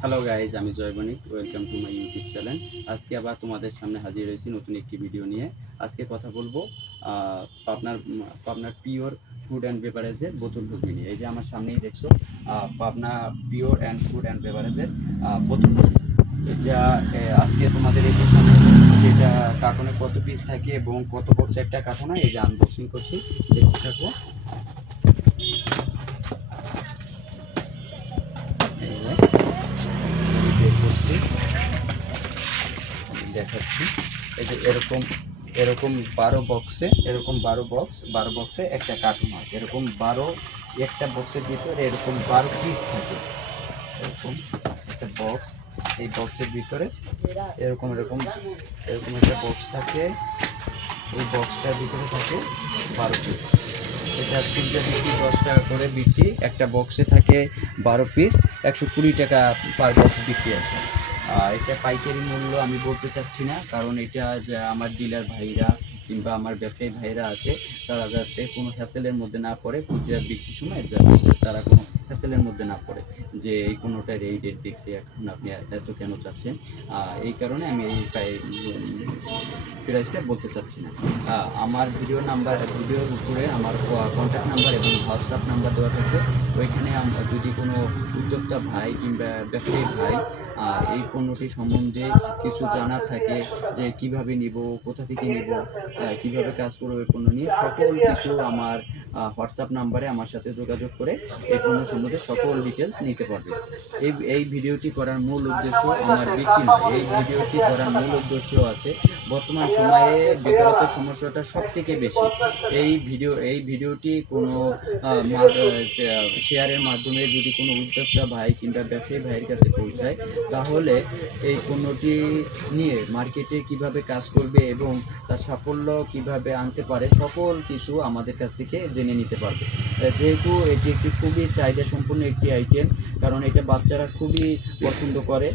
Hello guys, আমি Joy Banik. Welcome to my YouTube channel. আজকে আবার তোমাদের সামনে হাজির হয়েছি নতুন একটি ভিডিও নিয়ে। আজকে কথা বলবো পাবনার পিওর ফুড অ্যান্ড বেভারেজের বোতল ঘুগনি নিয়ে। এই যে আমার সামনেই দেখছো Pabna pure and food and বেভারেজের বোতল ঘুগনি। এটা আজকে তোমাদের এই দোকানে যেটা কার্টনে কত পিস থাকে এবং কত বক্স একটা কার্টন হয়, এই যে আনবক্সিং করছি, দেখতে থাকবো। দেখাচ্ছি। এই যে এরকম এরকম 12 বক্সে, এরকম 12 বক্সে একটা কার্টুন হয়। এরকম একটা বক্সের ভিতরে এরকম 12 পিস থাকে। এরকম একটা বক্স, এই বক্সের ভিতরে এরকম এরকম এরকম একটা বক্স থাকে। ওই বক্সটার ভিতরে থাকে 12 পিস। এটা পিৎজা বিক্রি 10 টাকা করে বিক্রি। একটা বক্সে থাকে 12 পিস, 120 টাকা পার বক্স বিক্রি আছে। এটা পাইকারি মূল্য আমি বলতে চাচ্ছি না, কারণ এটা যে আমার ডিলার ভাইরা কিংবা আমার ব্যবসায়ী ভাইরা আছে, তারা যাতে কোনো হ্যাসেলের মধ্যে না পড়ে, খুচরা বিক্রির সময় তারা কোনো হ্যাসেলের মধ্যে না পড়ে যে এই কোনোটার এই রেট দেখছি, এখন আপনি এত কেন চাচ্ছেন। এই কারণে আমি এই প্রাইসটা বলতে চাচ্ছি না। আমার ভিডিওর উপরে আমার কন্ট্যাক্ট নাম্বার এবং হোয়াটসঅ্যাপ নাম্বার দেওয়া থাকবে। ওইখানে যদি কোনো উদ্যোক্তা ভাই কিংবা ব্যবসায়ী ভাই এই পণ্যটি সম্বন্ধে কিছু জানার থাকে, যে কিভাবে নিব, কোথা থেকে নিব, কিভাবে কাজ করবো এই পণ্য নিয়ে, সকল কিছু আমার হোয়াটসঅ্যাপ নাম্বারে আমার সাথে যোগাযোগ করে এই পণ্য সম্বন্ধে সকল ডিটেলস নিতে পারবে। এই ভিডিওটি করার মূল উদ্দেশ্য আমার বিক্রি নয়। এই ভিডিওটি করার মূল উদ্দেশ্য আছে, বর্তমান সময়ে বেকারত্বের সমস্যাটা সব থেকে বেশি। এই ভিডিওটি কোনো শেয়ারের মাধ্যমে যদি কোনো উদ্যোক্তা ভাই কিংবা ব্যবসায়ী ভাইয়ের কাছে পৌঁছায়, তাহলে এই পণ্যটি নিয়ে মার্কেটে কিভাবে কাজ করবে এবং তার সাফল্য কিভাবে আনতে পারে, সকল কিছু আমাদের কাছ থেকে জেনে নিতে পারবে। যেহেতু এটি একটি খুবই চাহিদা সম্পন্ন একটি আইটেম, কারণ এটা বাচ্চারা খুবই পছন্দ করে।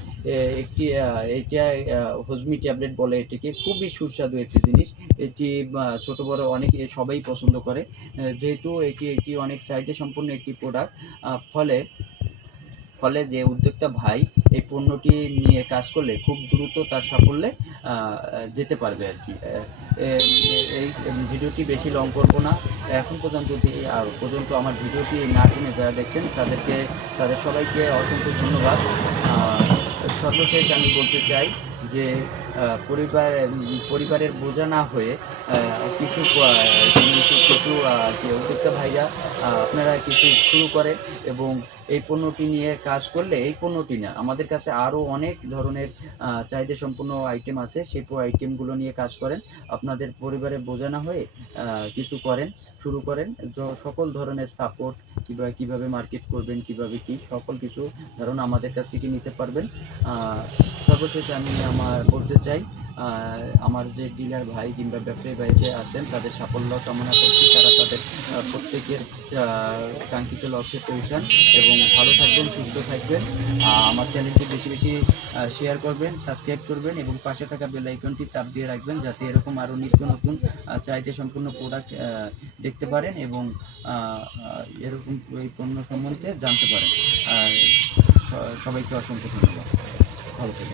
এটা হজমি ট্যাবলেট বলে এটিকে, খুবই সুস্বাদু একটি জিনিস। এটি ছোট বড় অনেকে সবাই পছন্দ করে, যেহেতু এটি একটি অনেক চাহিদা সম্পন্ন একটি প্রোডাক্ট। ফলে ফলে যে উদ্যোক্তা ভাই এই পণ্যটি নিয়ে কাজ করলে খুব দ্রুত তার সাফল্যে যেতে পারবে আর কি। এই ভিডিওটি বেশি লং করবো না। এখন পর্যন্ত আমার ভিডিওটি না কিনে যারা দেখছেন, তাদের সবাইকে অসংখ্য ধন্যবাদ। সর্বশেষ আমি বলতে চাই যে পরিবারের বোঝা না হয়ে কিছু উদ্যোক্তা ভাইরা আপনারা কিছু শুরু করেন এবং এই পণ্যটি নিয়ে কাজ করলে, এই পণ্যটি না, আমাদের কাছে আরও অনেক ধরনের চাহিদা সম্পন্ন আইটেম আছে, সেই আইটেমগুলো নিয়ে কাজ করেন। আপনাদের পরিবারে বোঝা না হয়ে কিছু শুরু করেন। সকল ধরনের সাপোর্ট, কীভাবে মার্কেট করবেন, কীভাবে সকল কিছু ধারণা আমাদের কাছ থেকে নিতে পারবেন। সর্বশেষে আমি বলতে চাই, আমার যে ডিলার ভাই কিংবা ব্যবসায়ী ভাই যে আছেন, তাদের সাফল্য কামনা করছি। তারা তাদের প্রত্যেকের কাঙ্ক্ষিত লক্ষ্যে পৌঁছান এবং ভালো থাকবেন, সুস্থ থাকবেন। আমার চ্যানেলটি বেশি বেশি শেয়ার করবেন, সাবস্ক্রাইব করবেন এবং পাশে থাকা বেল আইকনটি চাপ দিয়ে রাখবেন, যাতে এরকম আরও নিত্য নতুন চাহিদা সম্পূর্ণ প্রোডাক্ট দেখতে পারেন এবং এরকম এই পণ্য সম্বন্ধে জানতে পারেন। সবাইকে অসংখ্য ধন্যবাদ। ভালো থাকবেন।